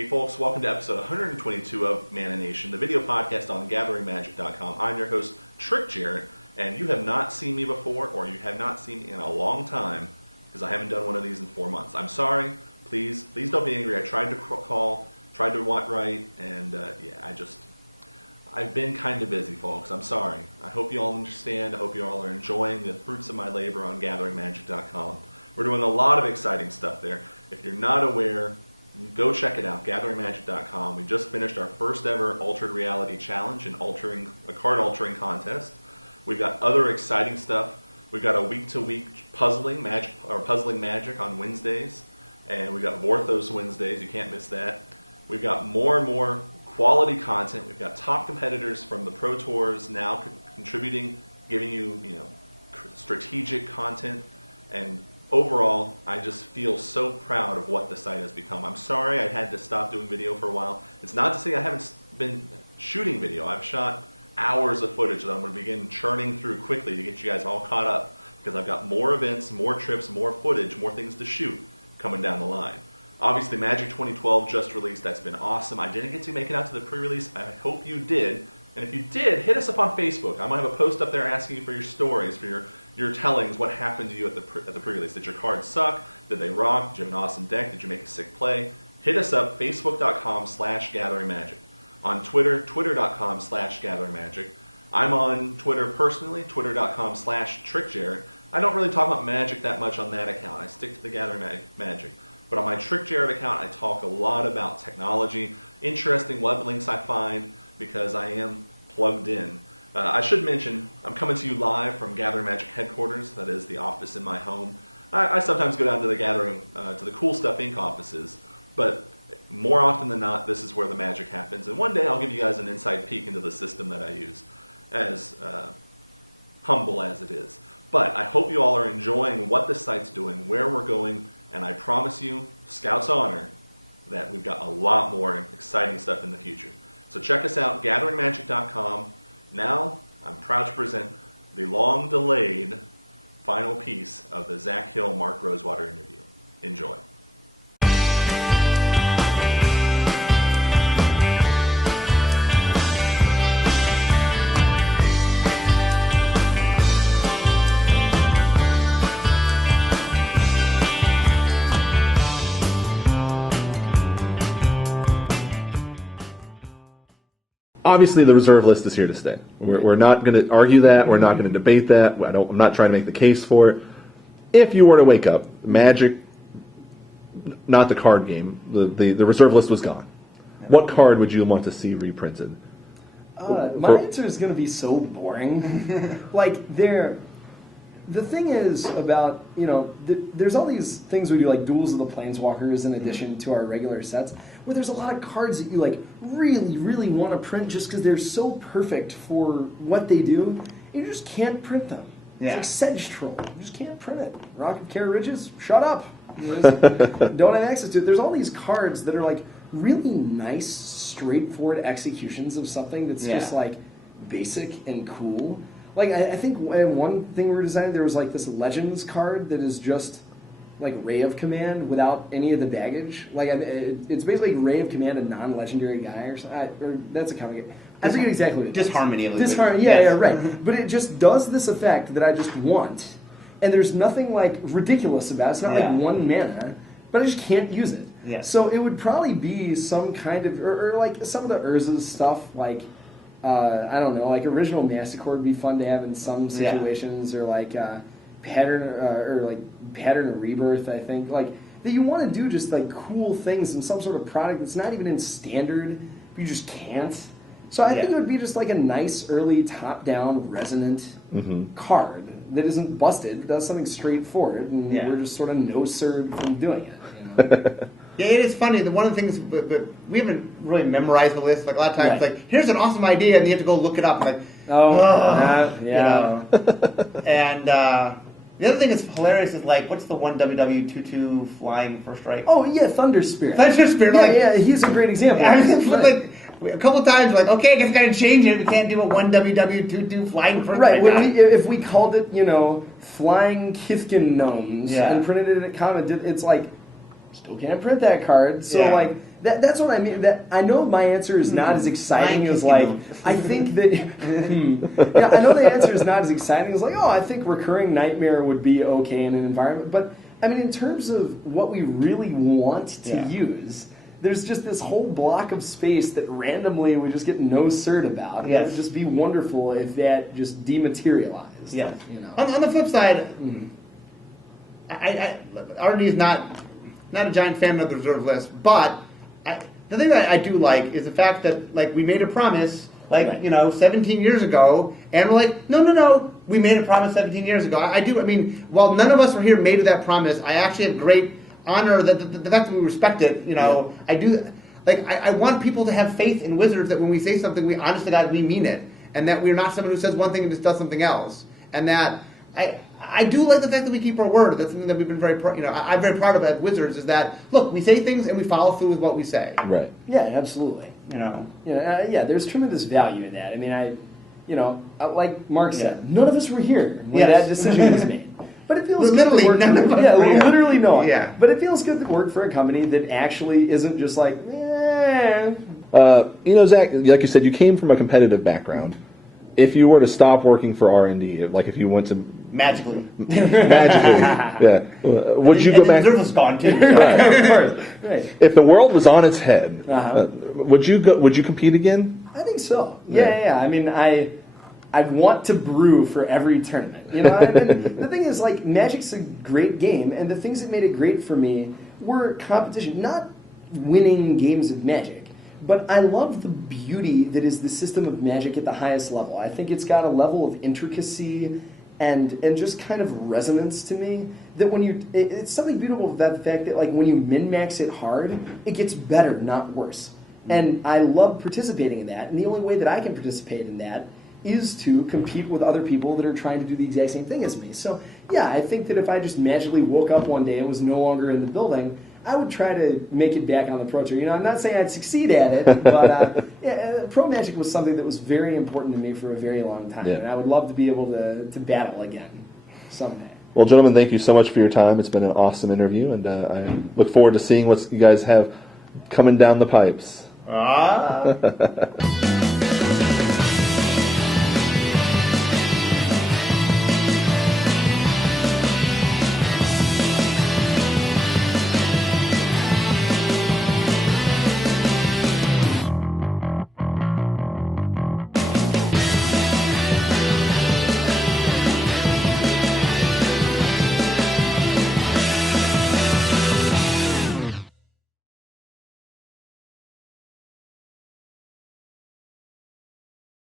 Hey folks, welcome to episode 122 of Mananation, the video podcast on GatheringMagic.com. I'm your host, Trick Jarrett, and you have not seen me before, or you have not seen me in a long time, because I haven't done one of these in 4 months. I'm sorry. Please don't be angry. I tried to call, tried to write, and I've been kind of busy, folks. I'm sorry. I hope you all understand. I hope you all are enjoying the fruits of my labor on GatheringMagic.com. We're doing a lot of exciting stuff there. If you're not aware, go check it out, GatheringMagic.com. We just finished our first ever Altered Reality Challenge and a card altering contest. We've got other exciting stuff. We've got a week-to-week puzzling magic on Wednesdays, and we've got Vorthos Wednesdays. You can't miss that. We've got more and more quality content. We've got top competitors from the Pro Tours now contributing, giving you strategic content, and overall, I just feel so proud of what the site has become. I'm sorry I had to stop doing video for a while. It's not to say I haven't been shooting video. I've shot hours of footage that I'm going to begin churning through quickly to get you guys all caught up, because I've got more events, more trips, more footage, more things to shoot coming down the line. Obviously, Magic 2012 just released. That's been awesome. I didn't get to make it out to the pre-release. I hope you did. And if you did, hit us up on Facebook. I'm going to have a post up there asking you for your stories, for your tellings, what happened to you at the pre-release. Did your cards suck? Did they rock? Did you have an awesome deck? Did you make a sick play? Hit us up, facebook.com/gatheringmagic. On Twitter, twitter.com/gatheringmagic. I'm on Twitter personally, twitter.com/trickjarrett. I don't really talk about Magic that much on that account. I stick to the Gathering Magic. But on my Trick Jarrett account, I talk a lot about technology, interesting web links I find, because I am plugged in. I should mention, I'm coming to you live from Gathering Magic headquarters. That is the office in my home. I sometimes go down to the to the Cool Stuff Inc. offices, but more often than not, this is where the magic happens. And one day I'll give you guys an inside peek into the system that I use, as humble as it is. But I hope you all are enjoying what this site's doing, where we're going, and I promise you, Scout's honor, that we've got a lot more exciting stuff in the future. So check us out, GatheringMagic.com. Now, I'm proud to present the long-delayed final piece of the Zac Hill Mark Rosewater interview. Enjoy. Obviously, the reserve list is here to stay. We're not going to argue that. We're not going to debate that. I'm not trying to make the case for it. If you were to wake up, Magic, not the card game, the reserve list was gone. What card would you want to see reprinted? My answer is going to be so boring. The thing is about, there's all these things we do, like Duels of the Planeswalkers in addition to our regular sets, where there's a lot of cards that you really, really want to print just because they're so perfect for what they do, and you just can't print them. Yeah. It's like Sedge Troll. You just can't print it. Rocket Care Ridges, shut up. You just don't have access to it. There's all these cards that are really nice, straightforward executions of something that's just basic and cool. I think one thing we were designing, there was this Legends card that is just Ray of Command without any of the baggage. It's basically Ray of Command, a non-legendary guy, or that's a comic. I forget exactly what it is. Disharmony. Yeah, right. But it just does this effect that I just want, and there's nothing ridiculous about it. It's not one mana, but I just can't use it. Yeah. So it would probably be some kind of, or some of the Urza's stuff, I don't know, original Masticore would be fun to have in some situations, or Pattern of Rebirth, I think. That you want to do just cool things in some sort of product that's not even in standard, but you just can't. So I think it would be just a nice early top-down resonant card that isn't busted, does something straightforward, and we're just sort of no-sir from doing it. Yeah, it is funny. One of the things, but we haven't really memorized the list. A lot of times, here's an awesome idea, and you have to go look it up. Yeah. And the other thing that's hilarious is what's the one WW22 flying first strike? Oh yeah, Thunder Spirit. Thunder Spirit. Yeah, he's a great example. A couple times, okay, I guess got to change it. We can't do a one WW22 flying first strike. Right. If we called it, Flying Kithkin Gnomes and printed it at Common, it's still can't print that card. So like that's what I mean. That I know my answer is not as exciting as like I think that. Yeah, I know the answer is not as exciting as like I think recurring nightmare would be okay in an environment, but I mean in terms of what we really want to use. There's just this whole block of space that randomly we just get no cert about. Yes. It would just be wonderful if that just dematerialized. Yeah. On the flip side, R&D is not a giant fan of the reserve list, but the thing that I do like is the fact that like we made a promise 17 years ago, and we're like, no, we made a promise 17 years ago. I mean, while none of us were here made that promise, I actually have great honor that the fact that we respect it, I do. Like, I want people to have faith in Wizards that when we say something, we honest to God, we mean it, and that we're not someone who says one thing and just does something else. And that I do like the fact that we keep our word. That's something that we've been I'm very proud of at Wizards. Is that look, we say things and we follow through with what we say. Right. Yeah, absolutely. There's tremendous value in that. I mean, like Mark said, none of us were here when that decision was made. But it feels good to work literally no one. Yeah. But it feels good to work for a company that actually isn't just like, Zach, like you said, you came from a competitive background. If you were to stop working for R&D, like if you went to magically, would you go back? The reserve was gone too. Right. Of course. Right. If the world was on its head, would you go? Would you compete again? I think so. Yeah. I mean, I want to brew for every tournament. And the thing is, like, Magic's a great game, and the things that made it great for me were competition, not winning games of Magic. But I love the beauty that is the system of Magic at the highest level. I think it's got a level of intricacy and just kind of resonance to me that when it's something beautiful about the fact that, like, when you min-max it hard, it gets better, not worse. And I love participating in that, and the only way that I can participate in that is to compete with other people that are trying to do the exact same thing as me. So, yeah, I think that if I just magically woke up one day and was no longer in the building, I would try to make it back on the Pro Tour. I'm not saying I'd succeed at it, but Pro Magic was something that was very important to me for a very long time, and I would love to be able to battle again someday. Well, gentlemen, thank you so much for your time. It's been an awesome interview, and I look forward to seeing what you guys have coming down the pipes.